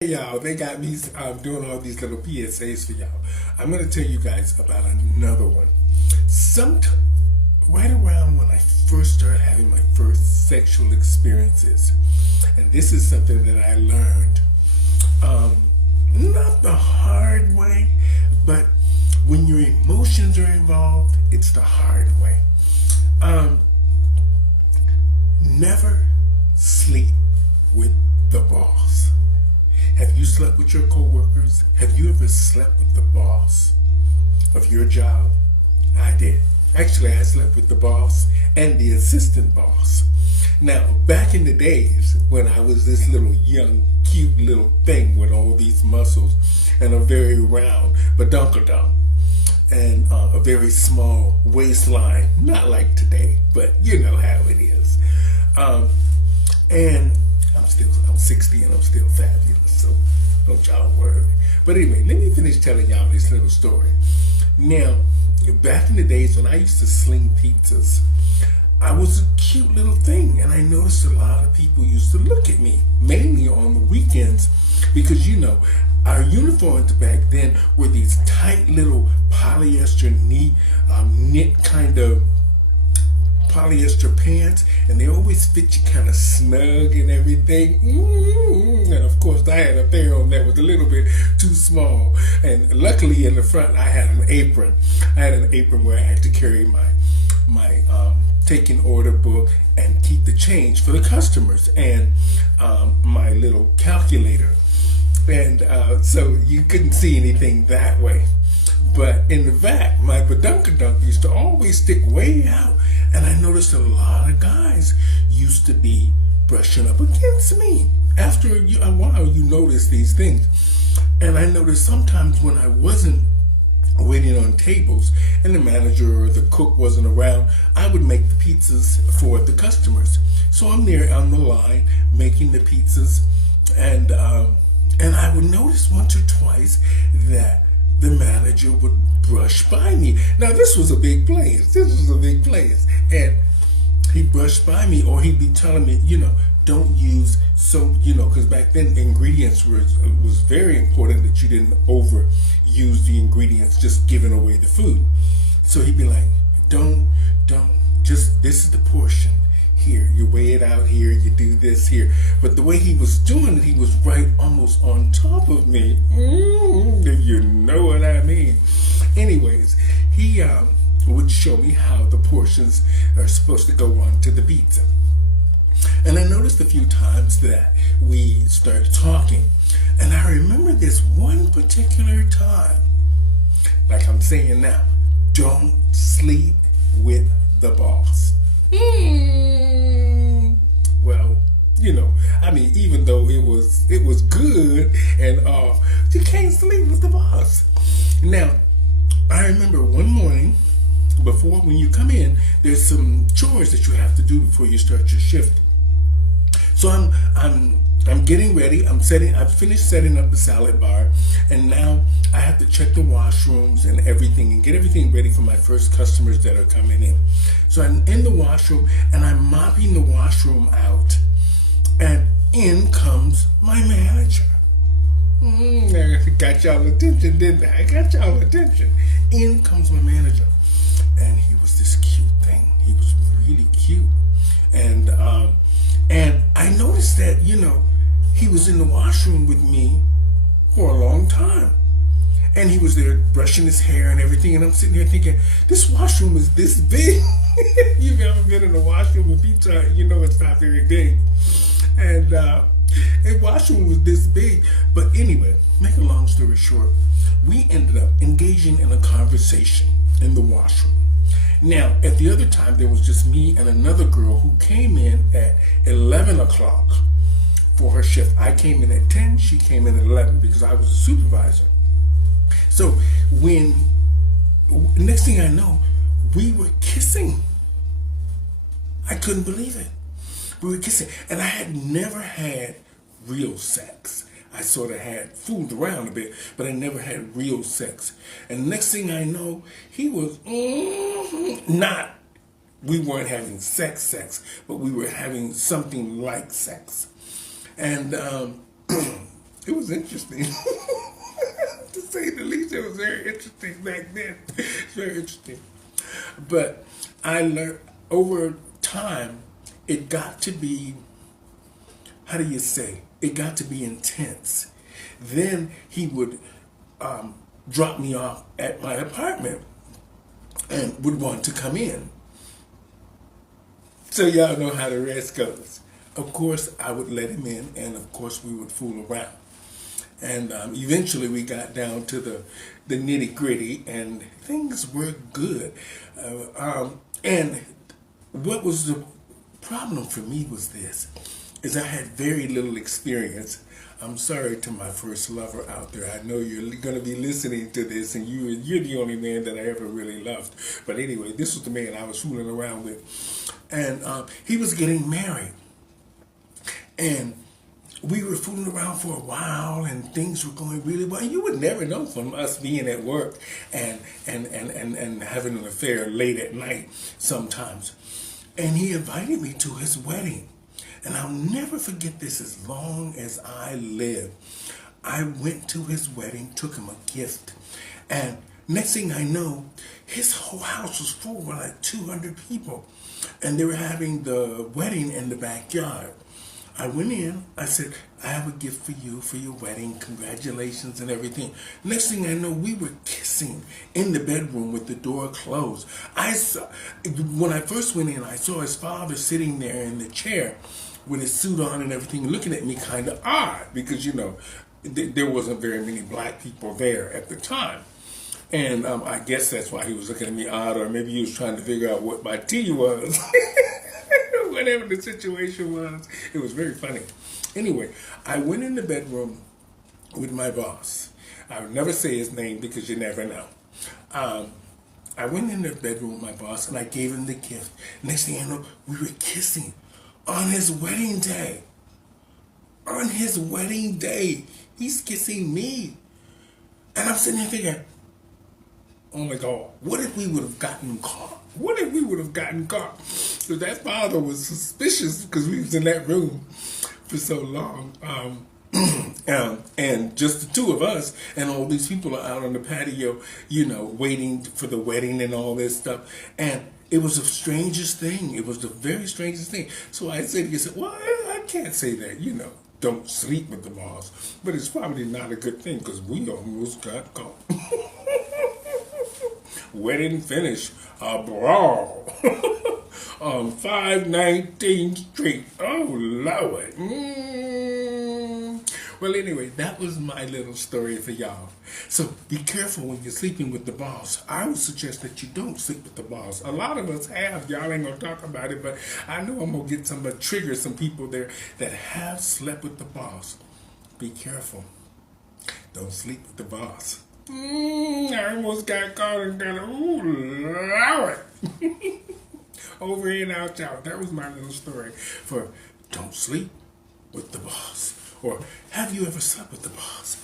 Hey y'all, they got me doing all these little PSAs for y'all. I'm going to tell you guys about another one. Some right around when I first started having my first sexual experiences, and this is something that I learned, not the hard way, but when your emotions are involved, it's the hard way. Never sleep with the boss. Have you slept with your coworkers? Have you ever slept with the boss of your job? I did. Actually, I slept with the boss and the assistant boss. Now, back in the days when I was this little young, cute little thing with all these muscles and a very round badunkadunk and a very small waistline, not like today, but you know how it is. And I'm 60 and I'm still fabulous, so don't y'all worry. But anyway, let me finish telling y'all this little story. Now, back in the days when I used to sling pizzas, I was a cute little thing, and I noticed a lot of people used to look at me, mainly on the weekends, because you know, our uniforms back then were these tight little polyester knit kind of polyester pants, and they always fit you kind of snug and everything. And of course, I had a pair on that was a little bit too small. And luckily, in the front, I had an apron. I had an apron where I had to carry my taking order book and keep the change for the customers, and my little calculator. And so you couldn't see anything that way. But in the back, my badunkadunk used to always stick way out. And I noticed a lot of guys used to be brushing up against me. After a while, you notice these things. And I noticed sometimes when I wasn't waiting on tables and the manager or the cook wasn't around, I would make the pizzas for the customers. So I'm there on the line making the pizzas, and I would notice once or twice that the manager would brush by me. Now this was a big place. And he'd brush by me, or he'd be telling me, don't use so, because back then ingredients was very important, that you didn't overuse the ingredients, just giving away the food. So he'd be like, don't, just, this is the portion. Here, you weigh it out here, you do this here. But the way he was doing it, he was right almost on top of me. You know what I mean. Anyways, he would show me how the portions are supposed to go onto the pizza. And I noticed a few times that we started talking. And I remember this one particular time, like I'm saying now, don't sleep with the boss. Well, even though it was good and you can't sleep with the boss. Now, I remember one morning when you come in, there's some chores that you have to do before you start your shift. So I'm getting ready. I've finished setting up the salad bar, and now I have to check the washrooms and everything and get everything ready for my first customers that are coming in. So I'm in the washroom and I'm mopping the washroom out, and in comes my manager. I got y'all attention, didn't I? I got y'all attention. In comes my manager, and he was this cute thing. He was really cute, and I noticed that he was in the washroom with me for a long time. And he was there brushing his hair and everything. And I'm sitting here thinking, this washroom is this big. You've ever been in a washroom with pizza, it's not very big. And the washroom was this big. But anyway, make a long story short, we ended up engaging in a conversation in the washroom. Now, at the other time, there was just me and another girl who came in at 11 o'clock for her shift. I came in at 10, she came in at 11 because I was a supervisor. So next thing I know, we were kissing. I couldn't believe it. We were kissing. And I had never had real sex. I sort of had fooled around a bit, but I never had real sex. And next thing I know, he was we weren't having sex, but we were having something like sex. And It was interesting. To say the least, it was very interesting back then. It's very interesting. But I learned over time, it got to be, how do you say? It got to be intense. Then he would drop me off at my apartment and would want to come in. So y'all know how the rest goes. Of course, I would let him in, and of course, we would fool around. And eventually, we got down to the nitty gritty, and things were good. And what was the problem for me was this: is I had very little experience. I'm sorry to my first lover out there. I know you're going to be listening to this, and you're the only man that I ever really loved. But anyway, this was the man I was fooling around with, and he was getting married, and we were fooling around for a while, and things were going really well. You would never know from us being at work and having an affair late at night sometimes. And he invited me to his wedding. And I'll never forget this as long as I live. I went to his wedding, took him a gift. And next thing I know, his whole house was full with like 200 people. And they were having the wedding in the backyard. I went in, I said, I have a gift for you for your wedding, congratulations and everything. Next thing I know, we were kissing in the bedroom with the door closed. When I first went in, I saw his father sitting there in the chair with his suit on and everything, looking at me kind of odd because, you know, there wasn't very many black people there at the time. And I guess that's why he was looking at me odd, or maybe he was trying to figure out what my tea was. Whatever the situation was, it was very funny. Anyway, I went in the bedroom with my boss. I would never say his name because you never know. I went in the bedroom with my boss and I gave him the gift. Next thing I know, we were kissing on his wedding day. On his wedding day, he's kissing me. And I'm sitting there thinking, oh my God, what if we would have gotten caught? What if we would have gotten caught? So that father was suspicious because we was in that room for so long. And just the two of us, and all these people are out on the patio, you know, waiting for the wedding and all this stuff. And it was the strangest thing. It was the very strangest thing. So I said, you said, well, I can't say that, you know, don't sleep with the boss. But it's probably not a good thing because we almost got caught. Wedding finish, a brawl on 519th Street. Oh, Lord. Well, anyway, that was my little story for y'all. So be careful when you're sleeping with the boss. I would suggest that you don't sleep with the boss. A lot of us have. Y'all ain't going to talk about it, but I know I'm going to get trigger some people there that have slept with the boss. Be careful. Don't sleep with the boss. I almost got caught and got Lord. Over and out, y'all. That was my little story for don't sleep with the boss. Or have you ever slept with the boss?